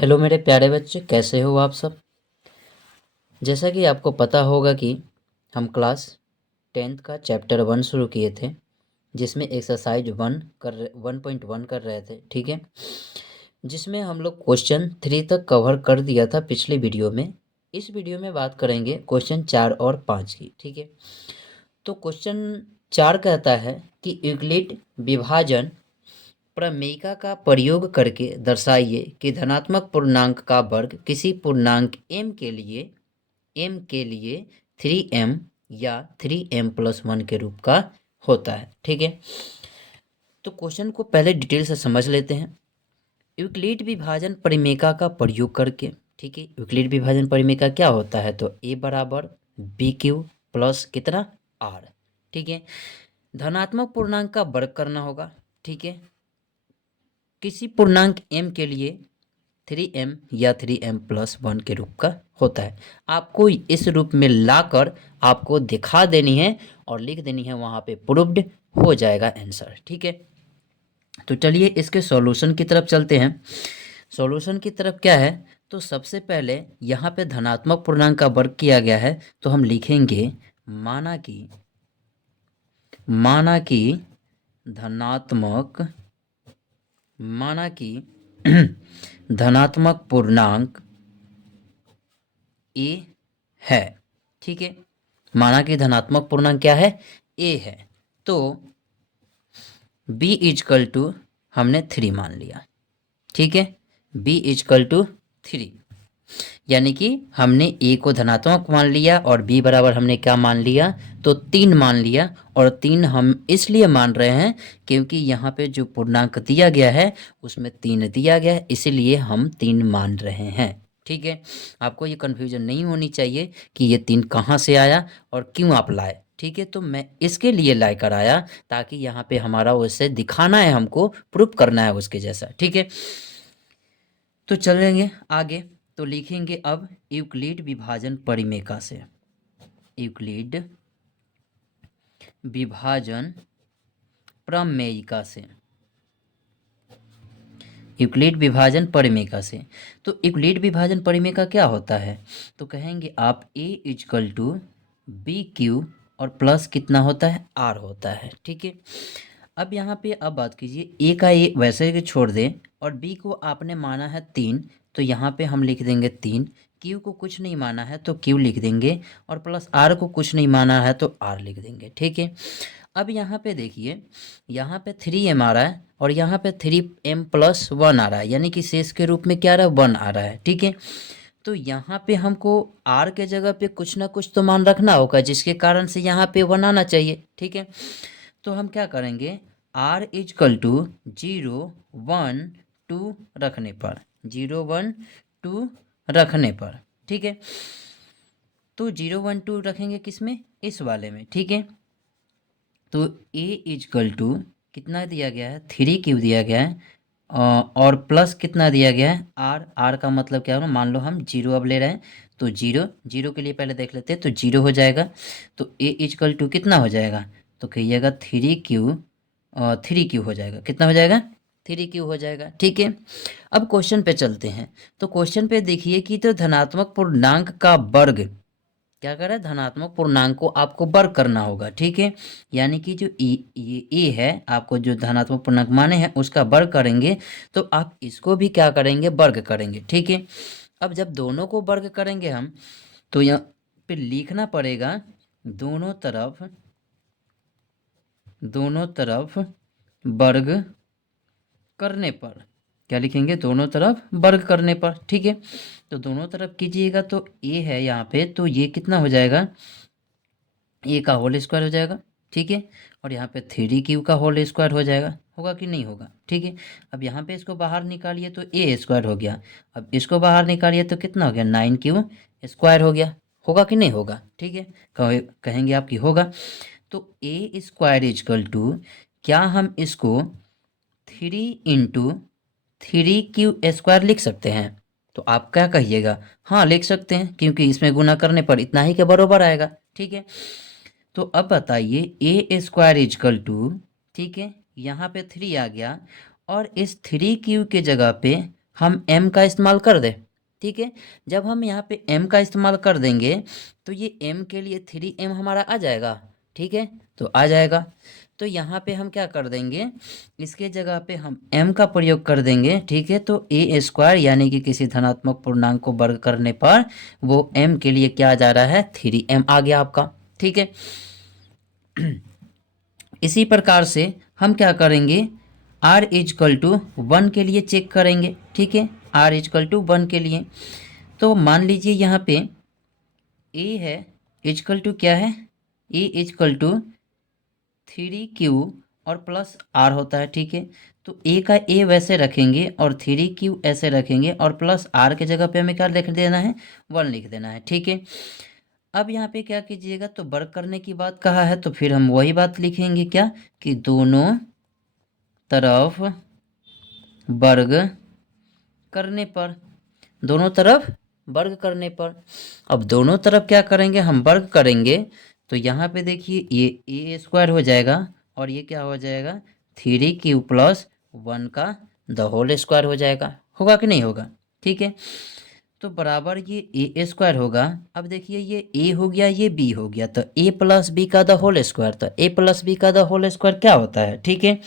Hello मेरे प्यारे बच्चे, कैसे हो आप सब। जैसा कि आपको पता होगा कि हम क्लास 10th का चैप्टर 1 शुरू किए थे, जिसमें एक्सरसाइज 1.1 कर रहे थे। ठीक है, जिसमें हम लोग क्वेश्चन 3 तक कवर कर दिया था पिछले वीडियो में। इस वीडियो में बात करेंगे क्वेश्चन 4 और 5 की। ठीक है, तो क्वेश्चन 4 कहता है कि यूक्लिड विभाजन प्रमेयिका का प्रयोग करके दर्शाइए कि धनात्मक पूर्णांक का वर्ग किसी पूर्णांक m के लिए 3m या 3m+1 के रूप का होता है। ठीक है, तो क्वेश्चन को पहले डिटेल से समझ लेते हैं। यूक्लिड विभाजन परिमेयिका का प्रयोग करके, ठीक है, यूक्लिड विभाजन परिमेयिका क्या होता है, तो a बराबर बी क्यू प्लस कितना r। ठीक है, धनात्मक पूर्णांक का वर्ग करना होगा। ठीक है, किसी पूर्णांक m के लिए 3m या 3m+1 के रूप का होता है। आपको इस रूप में लाकर आपको दिखा देनी है और लिख देनी है, वहाँ पे प्रूव्ड हो जाएगा आंसर। ठीक है, तो चलिए इसके सॉल्यूशन की तरफ चलते हैं। सॉल्यूशन की तरफ क्या है, तो सबसे पहले यहाँ पे धनात्मक पूर्णांक का वर्ग किया गया है, तो हम लिखेंगे माना कि धनात्मक पूर्णांक a है। ठीक है, माना कि धनात्मक पूर्णांक क्या है, a है, तो b इजकल टू हमने 3 मान लिया। ठीक है, b इजकल टू 3, यानी कि हमने a को धनात्मक मान लिया और b बराबर हमने क्या मान लिया, तो 3 मान लिया। और 3 हम इसलिए मान रहे हैं क्योंकि यहाँ पे जो पूर्णांक दिया गया है उसमें 3 दिया गया है, इसीलिए हम 3 मान रहे हैं। ठीक है, आपको ये कन्फ्यूजन नहीं होनी चाहिए कि ये 3 कहाँ से आया और क्यों आप लाए। ठीक है, तो मैं इसके लिए लाई कर आया ताकि यहाँ पे हमारा उससे दिखाना है, हमको प्रूफ करना है उसके जैसा। ठीक है, तो चलेंगे आगे, तो लिखेंगे अब यूक्लिड विभाजन परिमेयिका से। यूक्लिड विभाजन प्रमेयिका से, यूक्लिड विभाजन परिमेयिका से। तो यूक्लिड विभाजन परिमेयिका क्या होता है, तो कहेंगे आप a is equal to B Q और प्लस कितना होता है, r होता है। ठीक है, अब यहाँ पे अब बात कीजिए, a का a वैसे ही छोड़ दें और b को आपने माना है 3, तो यहाँ पे हम लिख देंगे 3। q को कुछ नहीं माना है तो q लिख देंगे, और प्लस r को कुछ नहीं माना है तो r लिख देंगे। ठीक है, अब यहाँ पे देखिए, यहाँ पे 3m आ रहा है और यहाँ पे 3m+1 आ रहा है, यानी कि शेष के रूप में क्या आ रहा है, 1 आ रहा है। ठीक है, तो यहाँ पे हमको r के जगह पे कुछ ना कुछ तो मान रखना होगा, जिसके कारण से यहाँ पे 1 आना चाहिए। ठीक है, तो हम क्या करेंगे, r इजकल टू 0 1 2 रखने पर, 0 1 2 रखने पर, ठीक है, तो 0 1 2 रखेंगे किस में, इस वाले में। ठीक है, तो a इजकल टू कितना दिया गया है, 3 दिया गया है, और प्लस कितना दिया गया है, r का मतलब क्या है, मान लो हम 0 अब ले रहे हैं, तो 0 के लिए पहले देख लेते हैं, तो 0 हो जाएगा। तो a इजकल टू कितना हो जाएगा, तो कहिएगा 3q हो जाएगा, कितना हो जाएगा, 3q हो जाएगा। ठीक है, अब क्वेश्चन पे चलते हैं। तो क्वेश्चन पे देखिए कि तो धनात्मक पूर्णांक का वर्ग क्या कर रहा है, धनात्मक पूर्णांक को आपको वर्ग करना होगा। ठीक है, यानी कि जो ये ए है, आपको जो धनात्मक पूर्णांक माने हैं उसका वर्ग करेंगे, तो आप इसको भी क्या करेंगे, वर्ग करेंगे। ठीक है, अब जब दोनों को वर्ग करेंगे हम, तो यहाँ पे लिखना पड़ेगा दोनों तरफ वर्ग करने पर, क्या लिखेंगे, दोनों तरफ वर्ग करने पर। ठीक है, तो दोनों तरफ कीजिएगा, तो ए है यहाँ पे, तो ये कितना हो जाएगा, ए का होल स्क्वायर हो जाएगा। ठीक है, और यहाँ पे 3q का होल स्क्वायर हो जाएगा, होगा कि नहीं होगा। ठीक है, अब यहाँ पे इसको बाहर निकालिए तो ए स्क्वायर हो गया, अब इसको बाहर निकालिए तो कितना हो गया, 9q स्क्वायर हो गया, होगा कि नहीं होगा। ठीक है, कहेंगे आपकी होगा। तो ए स्क्वायर इजकल टू, क्या हम इसको 3 × 3q² लिख सकते हैं, तो आप क्या कहिएगा, हाँ लिख सकते हैं, क्योंकि इसमें गुना करने पर इतना ही के बराबर आएगा। ठीक है, तो अब बताइए ए स्क्वायर इजकल टू, ठीक है, यहाँ पे 3 आ गया, और इस 3q के जगह पे हम m का इस्तेमाल कर दें, ठीक है। जब हम यहाँ पे m का इस्तेमाल कर देंगे तो ये m के लिए 3m हमारा आ जाएगा, ठीक है, तो आ जाएगा। तो यहाँ पे हम क्या कर देंगे, इसके जगह पे हम m का प्रयोग कर देंगे, ठीक है। तो ए स्क्वायर यानी कि किसी धनात्मक पूर्णांक को वर्ग करने पर वो m के लिए क्या आ जा रहा है, 3m आ गया आपका, ठीक है। इसी प्रकार से हम क्या करेंगे, r इजकल टू 1 के लिए चेक करेंगे, ठीक है, r इजकल टू 1 के लिए। तो मान लीजिए यहाँ पे a है इजकल टू क्या है, a इजकल टू 3q और प्लस r होता है, ठीक है। तो a का a वैसे रखेंगे और 3q ऐसे रखेंगे और प्लस r के जगह पे हमें क्या लिख देना है, 1 लिख देना है, ठीक है। अब यहाँ पे क्या कीजिएगा, तो वर्ग करने की बात कहा है तो फिर हम वही बात लिखेंगे, क्या कि दोनों तरफ वर्ग करने पर, दोनों तरफ वर्ग करने पर। अब दोनों तरफ क्या करेंगे, हम वर्ग करेंगे तो यहाँ पे देखिए ये ए स्क्वायर हो जाएगा और ये क्या हो जाएगा, 3q प्लस 1 का द होल स्क्वायर हो जाएगा, होगा कि नहीं होगा, ठीक है। तो बराबर ये ए स्क्वायर होगा। अब देखिए ये ए हो गया, ये बी हो गया, तो ए प्लस बी का द होल स्क्वायर, तो ए प्लस बी का द होल स्क्वायर क्या होता है, ठीक है।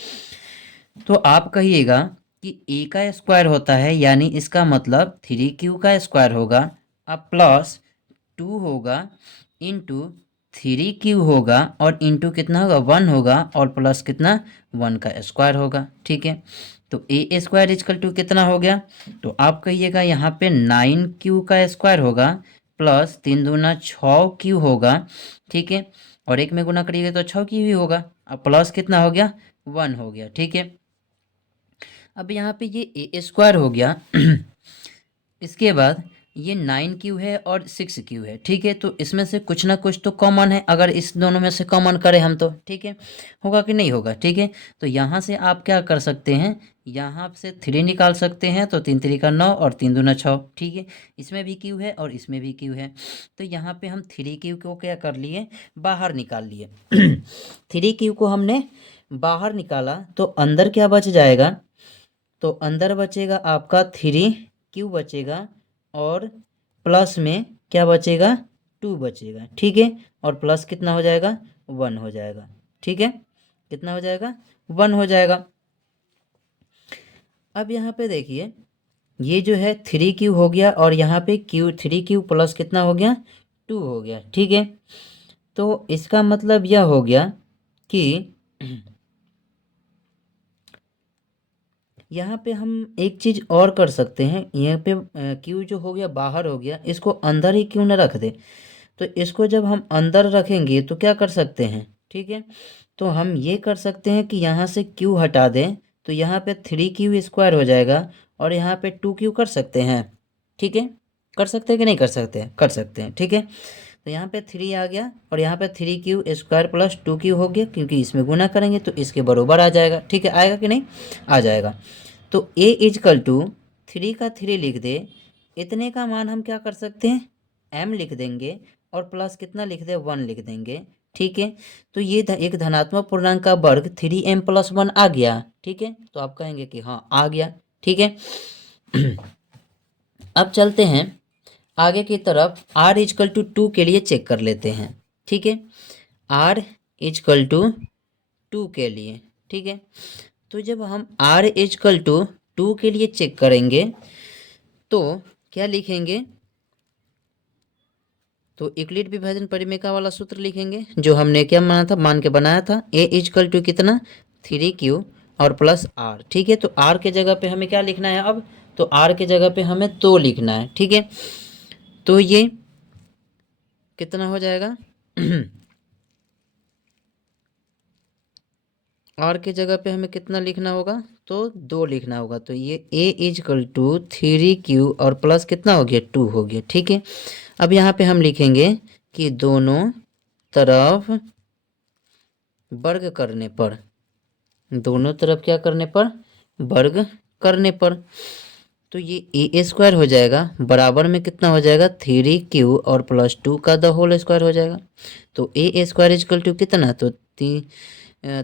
तो आप कहिएगा कि ए का स्क्वायर होता है, यानी इसका मतलब 3q का स्क्वायर होगा, अब प्लस 2 होगा इंटू 3q होगा और इंटू कितना होगा, 1 होगा और प्लस कितना, 1 का स्क्वायर होगा, ठीक है। तो ए स्क्वायर इजकल टू कितना हो गया, तो आप कहिएगा यहाँ पे 9q का स्क्वायर होगा प्लस 3 दूना 6q होगा, ठीक है, और एक में गुना करिएगा तो 6q ही होगा, अब प्लस कितना हो गया, 1 हो गया, ठीक है। अब यहाँ पे ये ए स्क्वायर हो गया इसके बाद ये 9q है और 6q है, ठीक है। तो इसमें से कुछ ना कुछ तो कॉमन है, अगर इस दोनों में से कॉमन करें हम तो, ठीक है, होगा कि नहीं होगा, ठीक है। तो यहाँ से आप क्या कर सकते हैं, यहाँ से 3 निकाल सकते हैं, तो 3 3 का 9 और 3 दूना 6, ठीक है। इसमें भी q है और इसमें भी q है, तो यहाँ पे हम 3q को क्या कर लिए, बाहर निकाल लिए 3q को हमने बाहर निकाला तो अंदर क्या बच जाएगा, तो अंदर बचेगा आपका 3q बचेगा और प्लस में क्या बचेगा, 2 बचेगा, ठीक है, और प्लस कितना हो जाएगा, 1 हो जाएगा, ठीक है, कितना हो जाएगा, 1 हो जाएगा। अब यहाँ पे देखिए ये जो है 3q हो गया और यहाँ पे 3q प्लस कितना हो गया, 2 हो गया, ठीक है। तो इसका मतलब यह हो गया कि यहाँ पे हम एक चीज़ और कर सकते हैं, यहाँ पे क्यू जो हो गया बाहर हो गया, इसको अंदर ही क्यों ना रख दे। तो इसको जब हम अंदर रखेंगे तो क्या कर सकते हैं, ठीक है, तो हम ये कर सकते हैं कि यहाँ से क्यू हटा दें तो यहाँ पे 3q स्क्वायर हो जाएगा और यहाँ पे 2q कर सकते हैं, ठीक है, कर सकते हैं कि नहीं कर सकते हैं, कर सकते हैं, ठीक है। तो यहाँ पे 3 आ गया और यहाँ पे 3q स्क्वायर प्लस 2q हो गया, क्योंकि इसमें गुना करेंगे तो इसके बराबर आ जाएगा, ठीक है, आएगा कि नहीं, आ जाएगा। तो a इजकल टू 3 का 3 लिख दे, इतने का मान हम क्या कर सकते हैं, m लिख देंगे और प्लस कितना लिख दे, 1 लिख देंगे, ठीक है। तो ये एक धनात्मक पूर्णांक का वर्ग 3m प्लस 1 आ गया, ठीक है, तो आप कहेंगे कि हाँ आ गया, ठीक है। अब चलते हैं आगे की तरफ, r इजकल टू 2 के लिए चेक कर लेते हैं, ठीक है, r इजकल टू 2 के लिए, ठीक है। तो जब हम r इजकल टू 2 के लिए चेक करेंगे तो क्या लिखेंगे, तो यूक्लिड विभाजन परिमेय वाला सूत्र लिखेंगे, जो हमने क्या माना था, मान के बनाया था, a इजकल टू कितना, 3q और प्लस r, ठीक है। तो r के जगह पे हमें क्या लिखना है अब, तो r के जगह पे हमें 2 लिखना है, ठीक है। तो ये कितना हो जाएगा r के जगह पे हमें कितना लिखना होगा, तो 2 लिखना होगा, तो ये a इजकल टू 3q और प्लस कितना हो गया, 2 हो गया, ठीक है। अब यहाँ पे हम लिखेंगे कि दोनों तरफ वर्ग करने पर, दोनों तरफ क्या करने पर, वर्ग करने पर, तो ये ए स्क्वायर हो जाएगा, बराबर में कितना हो जाएगा, 3q और प्लस 2 का द होल स्क्वायर हो जाएगा। तो ए स्क्वायर इजकल टू कितना, तो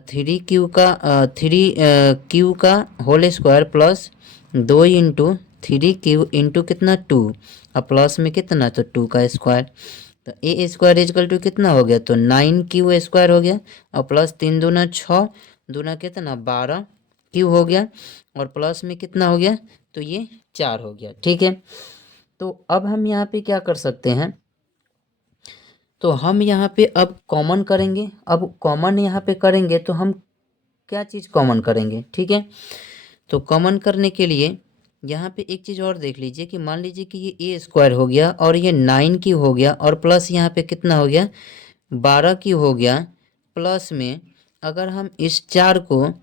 3q का 3q का whole square plus 2 into 3 Q into कितना 2 और प्लस में कितना तो 2 का स्क्वायर। तो ए स्क्वायर इजकल टू कितना हो गया तो 9 क्यू स्क्वायर हो गया और प्लस 3 दूना 6 दूना कितना 12 क्यू हो गया और प्लस में कितना हो गया तो ये 4 हो गया। ठीक है, तो अब हम यहाँ पे क्या कर सकते हैं, तो हम यहाँ पे अब कॉमन करेंगे। अब कॉमन यहाँ पे करेंगे तो हम क्या चीज़ कॉमन करेंगे। ठीक है, तो कॉमन करने के लिए यहाँ पे एक चीज़ और देख लीजिए कि मान लीजिए कि ये ए स्क्वायर हो गया और ये 9 क्यू हो गया और प्लस यहाँ पे कितना हो गया 12 क्यू हो गया। प्लस में अगर हम इस 4 को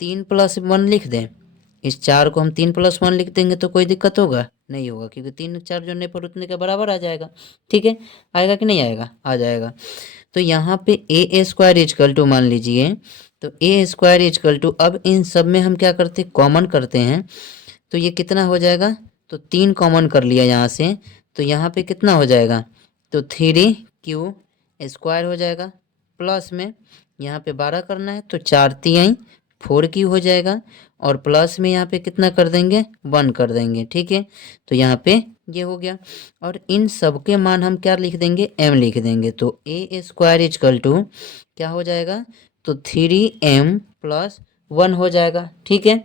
3+1 लिख दें, इस 4 को हम 3+1 लिख देंगे तो कोई दिक्कत होगा नहीं होगा, क्योंकि 3 4 जोड़ने पर उतने के बराबर आ जाएगा। ठीक है, आएगा कि नहीं आएगा, आ जाएगा। तो यहाँ पे ए स्क्वायर इजकल टू मान लीजिए, तो ए स्क्वायर इजकल टू, अब इन सब में हम क्या करते हैं कॉमन करते हैं, तो ये कितना हो जाएगा तो 3 कॉमन कर लिया यहाँ से, तो यहाँ पे कितना हो जाएगा तो 3 क्यू स्क्वायर हो जाएगा। प्लस में यहाँ पे 12 करना है तो 4 3 4 क्यू हो जाएगा और प्लस में यहाँ पे कितना कर देंगे 1 कर देंगे। ठीक है, तो यहाँ पे ये हो गया और इन सब के मान हम क्या लिख देंगे m लिख देंगे। तो ए स्क्वायर इजकल टू क्या हो जाएगा तो 3m+1 हो जाएगा। ठीक है,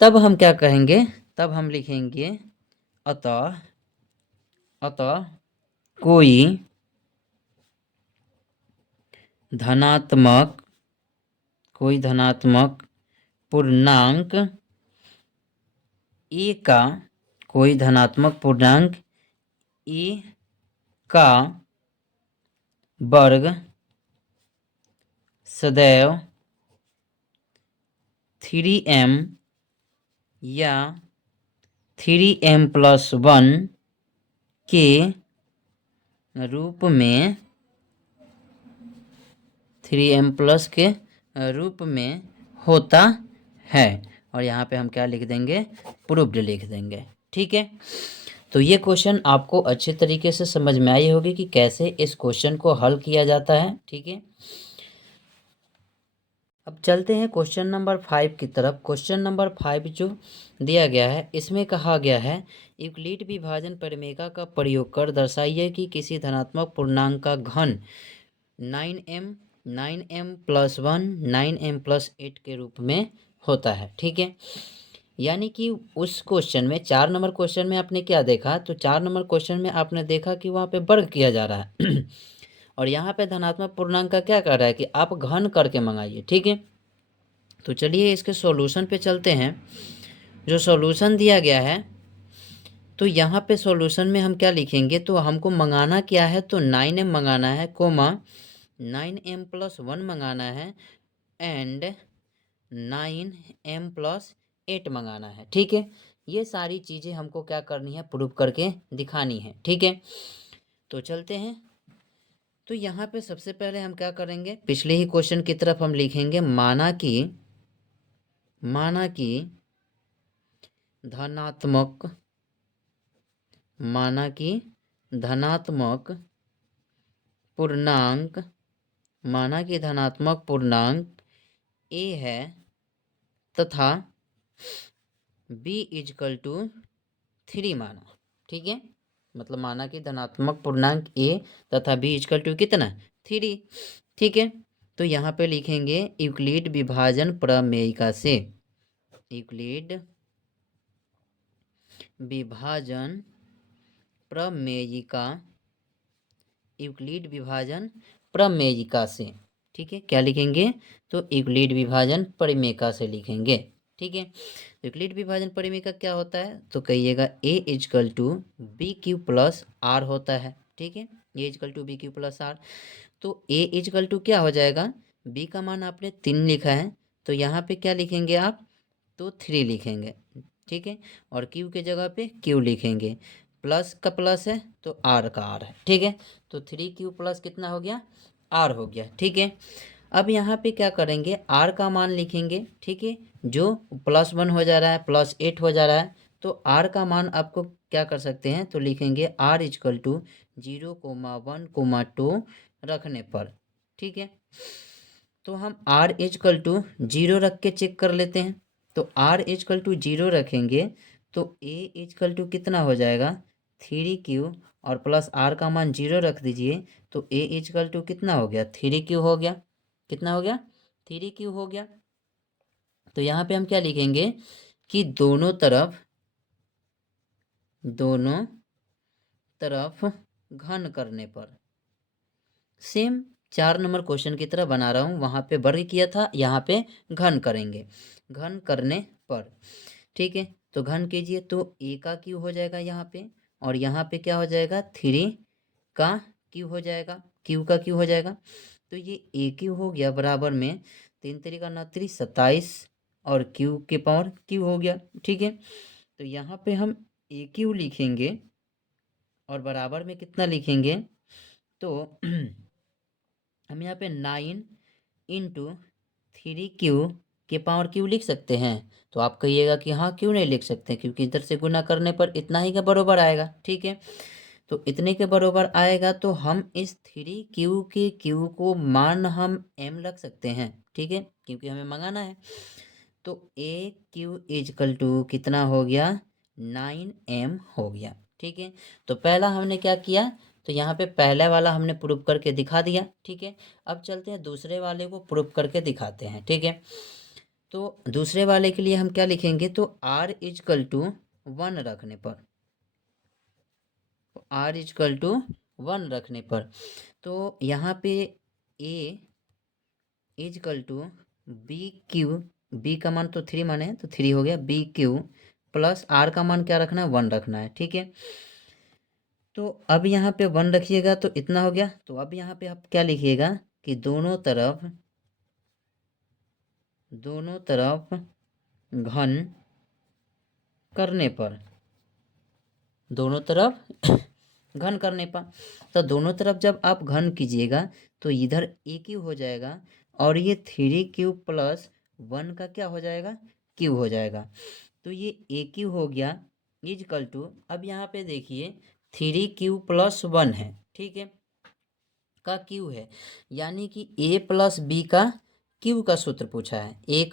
तब हम क्या कहेंगे, तब हम लिखेंगे अतः अतः कोई धनात्मक पूर्णांक ए का, कोई धनात्मक पूर्णांक ए का वर्ग सदैव 3m या 3m+1 के रूप में, 3m+ के रूप में होता है। और यहाँ पे हम क्या लिख देंगे प्रूव्ड लिख देंगे। ठीक है, तो ये क्वेश्चन आपको अच्छे तरीके से समझ में आई होगी कि कैसे इस क्वेश्चन को हल किया जाता है। ठीक है, अब चलते हैं क्वेश्चन नंबर 5 की तरफ। क्वेश्चन नंबर 5 जो दिया गया है इसमें कहा गया है यूक्लिड विभाजन परिमेय का प्रयोग कर दर्शाइए कि किसी धनात्मक पूर्णांक का घन 9m 9m+1 9m+8 के रूप में होता है। ठीक है, यानी कि उस क्वेश्चन में 4 नंबर क्वेश्चन में आपने क्या देखा, तो 4 नंबर क्वेश्चन में आपने देखा कि वहाँ पे वर्ग किया जा रहा है और यहाँ पे धनात्मक पूर्णांक का क्या कर रहा है कि आप घन करके मंगाइए। ठीक है, तो चलिए इसके सॉल्यूशन पे चलते हैं। जो सॉल्यूशन दिया गया है तो यहाँ पे सॉल्यूशन में हम क्या लिखेंगे, तो हमको मंगाना क्या है तो 9m मंगाना है, कोमा 9m+1 मंगाना है एंड 9m+8 मंगाना है। ठीक है, ये सारी चीज़ें हमको क्या करनी है प्रूव करके दिखानी है। ठीक है, तो चलते हैं। तो यहाँ पे सबसे पहले हम क्या करेंगे, पिछले ही क्वेश्चन की तरफ हम लिखेंगे माना कि धनात्मक पूर्णांक ए है तथा b इजकल टू 3 माना। ठीक है, मतलब माना कि धनात्मक पूर्णांक a तथा b इजकल टू कितना 3। ठीक है, तो यहाँ पे लिखेंगे यूक्लिड विभाजन प्रमेयिका से, यूक्लिड विभाजन प्रमेयिका से। ठीक है, क्या लिखेंगे तो यूक्लिड विभाजन परिमेयिका से लिखेंगे। ठीक है, यूक्लिड विभाजन परिमेयिका क्या होता है तो कहिएगा a इजकल टू b⁴ होता है। ठीक है, a इजकल टू b⁴ तो a इजकल टू क्या हो जाएगा, b का मान आपने 3 लिखा है तो यहाँ पे क्या लिखेंगे आप तो 3 लिखेंगे। ठीक है, और q के जगह पे q लिखेंगे, प्लस का प्लस है तो r का r है। ठीक है, तो 3q+ कितना हो गया r हो गया। ठीक है, अब यहाँ पे क्या करेंगे r का मान लिखेंगे। ठीक है, जो +1 हो जा रहा है +8 हो जा रहा है तो r का मान आपको क्या कर सकते हैं तो लिखेंगे r इजकल टू 0,1,2 रखने पर। ठीक है, तो हम r इजकल टू 0 रख के चेक कर लेते हैं। तो r इजकल टू 0 रखेंगे तो ए इजकल टू कितना हो जाएगा 3Q और प्लस आर का मान 0 रख दीजिए, तो ए इजकल टू कितना हो गया 3Q हो गया। कितना हो गया 3Q हो गया। तो यहाँ पे हम क्या लिखेंगे कि दोनों तरफ घन करने पर, सेम 4 नंबर क्वेश्चन की तरह बना रहा हूँ, वहाँ पे वर्ग किया था, यहाँ पे घन करेंगे, घन करने पर। ठीक है, तो घन कीजिए तो ए का क्यू हो जाएगा यहाँ पे, और यहाँ पे क्या हो जाएगा 3 का क्यू हो जाएगा, क्यू का क्यू हो जाएगा। तो ये ए क्यू हो गया बराबर में 3 तरीका 29 27 और क्यू के पावर क्यू हो गया। ठीक है, तो यहाँ पे हम ए क्यू लिखेंगे और बराबर में कितना लिखेंगे, तो हम यहाँ पे 9 इंटू 3Q के पावर क्यू लिख सकते हैं। तो आप कहिएगा कि हाँ क्यों नहीं लिख सकते, क्योंकि इधर से गुना करने पर इतना ही के बराबर आएगा। ठीक है, तो इतने के बराबर आएगा, तो हम इस 3Q के Q को मान हम M रख सकते हैं। ठीक है, क्योंकि हमें मंगाना है। तो AQ इजकल टू कितना हो गया 9M हो गया। ठीक है, तो पहला हमने क्या किया, तो यहाँ पे पहले वाला हमने प्रूफ करके दिखा दिया। ठीक है, अब चलते हैं दूसरे वाले को प्रूफ करके दिखाते हैं। ठीक है, तो दूसरे वाले के लिए हम क्या लिखेंगे, तो R इजकल टू 1 रखने पर, R इजकल टू 1 रखने पर, तो यहाँ पे A is equal to BQ, B का मान तो 3 माने तो 3 हो गया, BQ प्लस R का मान क्या रखना है 1 रखना है। ठीक है, तो अब यहाँ पे 1 रखिएगा तो इतना हो गया। तो अब यहाँ पे आप क्या लिखिएगा कि दोनों तरफ घन करने पर, दोनों तरफ घन करने पर, तो दोनों तरफ जब आप घन कीजिएगा तो इधर ए क्यू हो जाएगा और ये 3Q प्लस 1 का क्या हो जाएगा क्यू हो जाएगा। तो ये ए क्यू हो गया इजकल टू, अब यहाँ पे देखिए 3Q प्लस 1 है। ठीक है, का क्यू है, यानी कि ए प्लस बी का क्यू का सूत्र पूछा है, ए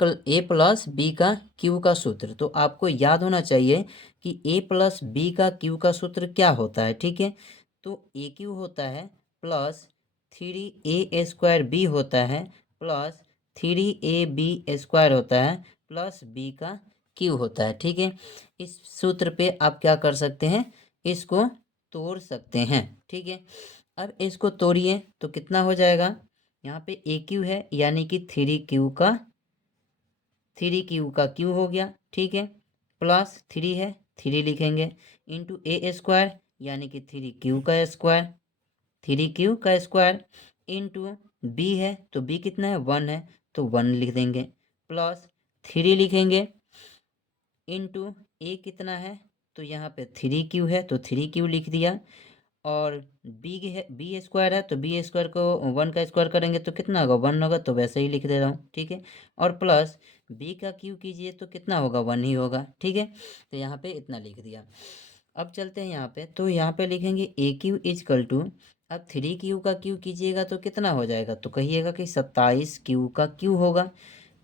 प्लस बी का क्यू का सूत्र। तो आपको याद होना चाहिए कि ए प्लस बी का क्यू का सूत्र क्या होता है। ठीक है, तो ए क्यू होता है प्लस 3A² बी होता है प्लस 3AB² होता है प्लस बी का क्यू होता है। ठीक है, इस सूत्र पे आप क्या कर सकते हैं, इसको तोड़ सकते हैं। ठीक है, अब इसको तोड़िए तो कितना हो जाएगा, यहाँ पे ए क्यू है यानी कि 3Q का क्यू हो गया। ठीक है, प्लस 3 है 3 लिखेंगे इंटू A² यानी कि 3Q का स्क्वायर, 3Q का स्क्वायर इंटू बी है तो बी कितना है 1 है तो 1 लिख देंगे, प्लस 3 लिखेंगे इंटू ए कितना है, तो यहाँ पे 3Q है तो 3Q लिख दिया, और बी है बी स्क्वायर है तो बी स्क्वायर को 1 का स्क्वायर करेंगे तो कितना होगा 1 होगा, तो वैसे ही लिख दे रहा हूँ। ठीक है, और प्लस बी का क्यू कीजिए तो कितना होगा 1 ही होगा। ठीक है, तो यहाँ पे इतना लिख दिया। अब चलते हैं यहाँ पे, तो यहाँ पे लिखेंगे ए क्यू इजकल टू, अब 3Q का क्यू कीजिएगा तो कितना हो जाएगा, तो कहिएगा कि 27Q का क्यू होगा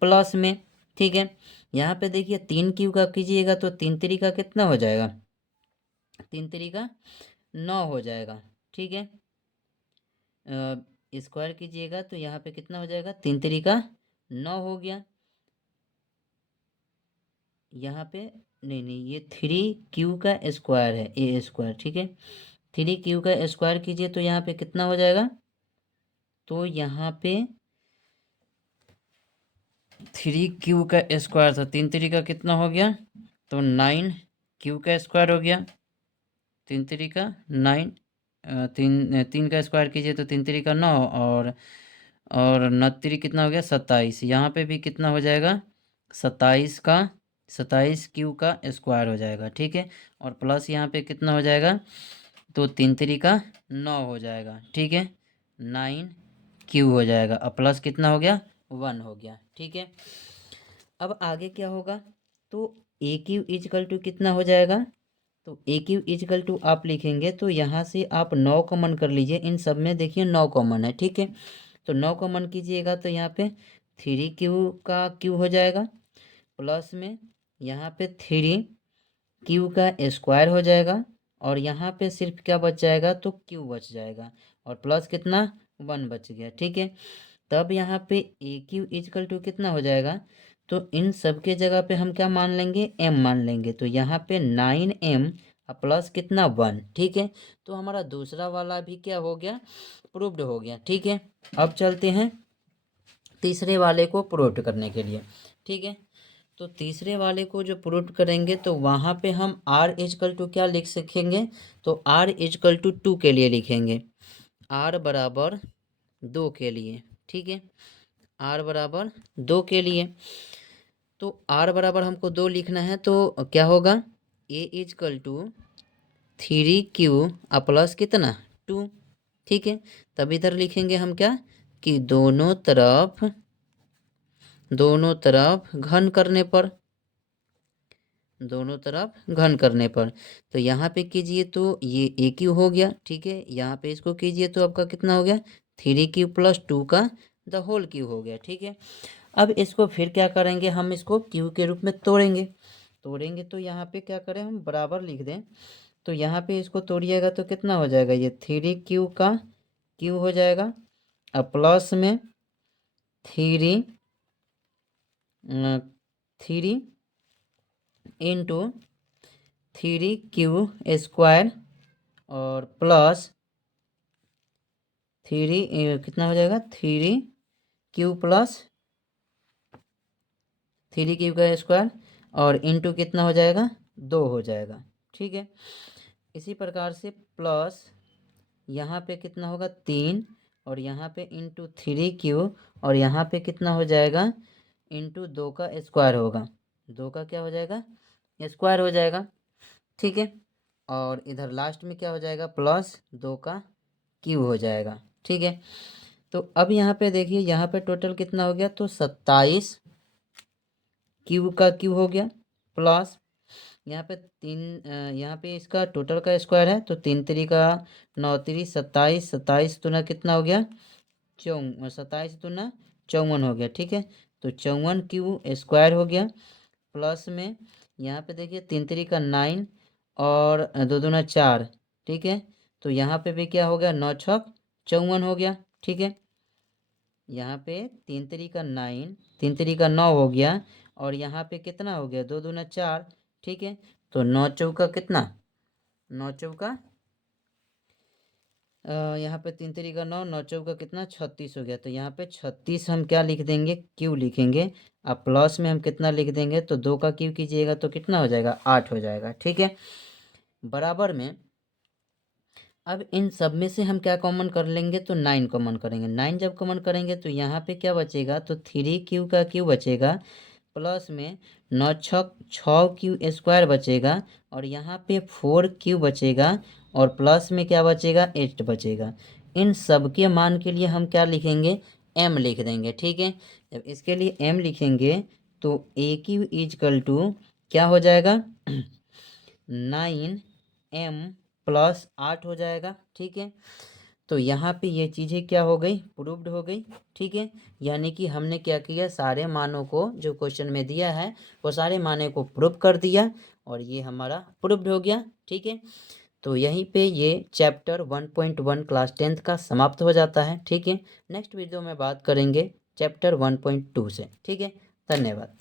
प्लस में। ठीक है, यहाँ पे देखिए 3Q का कीजिएगा तो 3 का कितना हो जाएगा, 3 का 9 हो जाएगा। ठीक है, स्क्वायर कीजिएगा तो यहाँ पे कितना हो जाएगा 3 का 9 हो गया। यहाँ पे नहीं नहीं, ये 3Q का स्क्वायर है ए स्क्वायर। ठीक है, 3Q का स्क्वायर कीजिए तो यहाँ पे कितना हो जाएगा, तो यहाँ पे 3Q का स्क्वायर था 3 का कितना हो गया, तो 9Q का स्क्वायर हो गया, 3 का 9, 3 का स्क्वायर कीजिए तो 3 का 9 और 9 कितना हो गया 27, यहाँ पे भी कितना हो जाएगा 27Q का स्क्वायर हो जाएगा। ठीक है, और प्लस यहाँ पे कितना हो जाएगा, तो 3 का 9 हो जाएगा। ठीक है, 9Q हो जाएगा, अब प्लस कितना हो गया 1 हो गया। ठीक है, अब आगे क्या होगा, तो ए क्यू इजकल टू कितना हो जाएगा, तो ए क्यू इजकल टू आप लिखेंगे तो यहाँ से आप 9 कॉमन कर लीजिए, इन सब में देखिए 9 कॉमन है। ठीक है, तो 9 कॉमन कीजिएगा तो यहाँ पे 3Q का क्यू हो जाएगा प्लस में यहाँ पे 3 क्यू का स्क्वायर हो जाएगा और यहाँ पे सिर्फ क्या बच जाएगा, तो क्यू बच जाएगा और प्लस कितना 1 बच गया। ठीक है, तब यहाँ पे ए क्यू इजकल टू कितना हो जाएगा, तो इन सब के जगह पे हम क्या मान लेंगे, एम मान लेंगे। तो यहाँ पे 9m प्लस कितना 1। ठीक है, तो हमारा दूसरा वाला भी क्या हो गया, प्रूव्ड हो गया। ठीक है, अब चलते हैं तीसरे वाले को प्रूव करने के लिए। ठीक है, तो तीसरे वाले को जो प्रूव करेंगे तो वहाँ पे हम r इजकल टू क्या लिख सकेंगे, तो r इजकल टू 2 के लिए लिखेंगे, r बराबर 2 के लिए। ठीक है, r बराबर 2 के लिए, तो r बराबर हमको 2 लिखना है, तो क्या होगा, a is equal to 3q plus कितना 2। ठीक है, तब इधर लिखेंगे हम क्या, कि दोनों तरफ घन करने पर, दोनों तरफ घन करने पर, तो यहाँ पे कीजिए तो ये ए क्यू हो गया। ठीक है, यहाँ पे इसको कीजिए तो आपका कितना हो गया, 3q प्लस 2 का द होल क्यू हो गया। ठीक है, अब इसको फिर क्या करेंगे, हम इसको क्यू के रूप में तोड़ेंगे तो यहाँ पे क्या करें, हम बराबर लिख दें। तो यहाँ पे इसको तोड़िएगा तो कितना हो जाएगा, ये 3q का क्यू हो जाएगा, अब प्लस में 3 इंटू 3q स्क्वायर और प्लस 3 कितना हो जाएगा, 3q प्लस 3q का स्क्वायर और इंटू कितना हो जाएगा, 2 हो जाएगा। ठीक है, इसी प्रकार से प्लस यहाँ पे कितना होगा 3 और यहाँ पे इंटू 3q और यहाँ पे कितना हो जाएगा, इंटू 2 का स्क्वायर होगा, 2 का क्या हो जाएगा, स्क्वायर हो जाएगा। ठीक है, और इधर लास्ट में क्या हो जाएगा, प्लस 2 का क्यू हो जाएगा। ठीक है, तो अब यहाँ पे देखिए, यहाँ पे टोटल कितना हो गया, तो 27 क्यू का क्यू हो गया, प्लस यहाँ पे 3, यहाँ पे इसका टोटल का स्क्वायर है, तो 3 3 का 9 3 27, 27 दूना कितना हो गया, 27 दूना 54 हो गया। ठीक है, तो 54 क्यू स्क्वायर हो गया, प्लस में यहाँ पे देखिए 3 3 का 9 और 2 दूना 4। ठीक है, तो यहाँ पे भी क्या हो गया, 9 6 54 हो गया। ठीक है, यहाँ पे 3 3 का 9, 3 3 का 9 हो गया और यहाँ पे कितना हो गया, 2 दूना 4। ठीक है, तो 9 चौका कितना, 9 चौका यहाँ पे 3 3 का 9, 9 चौका कितना 36 हो गया। तो यहाँ पे 36 हम क्या लिख देंगे, क्यू लिखेंगे। अब प्लस में हम कितना लिख देंगे, तो 2 का क्यू कीजिएगा तो कितना हो जाएगा, 8 हो जाएगा। ठीक है, बराबर में अब इन सब में से हम क्या कॉमन कर लेंगे, तो 9 कॉमन करेंगे। 9 जब कॉमन करेंगे तो यहाँ पे क्या बचेगा, तो 3q का क्यू बचेगा, प्लस में 9 6q स्क्वायर बचेगा और यहाँ पे 4q बचेगा और प्लस में क्या बचेगा, 8 बचेगा। इन सब के मान के लिए हम क्या लिखेंगे, m लिख देंगे। ठीक है, जब इसके लिए m लिखेंगे तो ए क्यू इजकल टू क्या हो जाएगा 9m प्लस 8 हो जाएगा। ठीक है, तो यहाँ पे ये चीज़ें क्या हो गई, प्रूव्ड हो गई। ठीक है, यानी कि हमने क्या किया, सारे मानों को जो क्वेश्चन में दिया है वो सारे मानों को प्रूव कर दिया और ये हमारा प्रूव्ड हो गया। ठीक है, तो यहीं पे ये चैप्टर 1.1 क्लास 10th का समाप्त हो जाता है। ठीक है, नेक्स्ट वीडियो में बात करेंगे चैप्टर 1.2 से। ठीक है, धन्यवाद।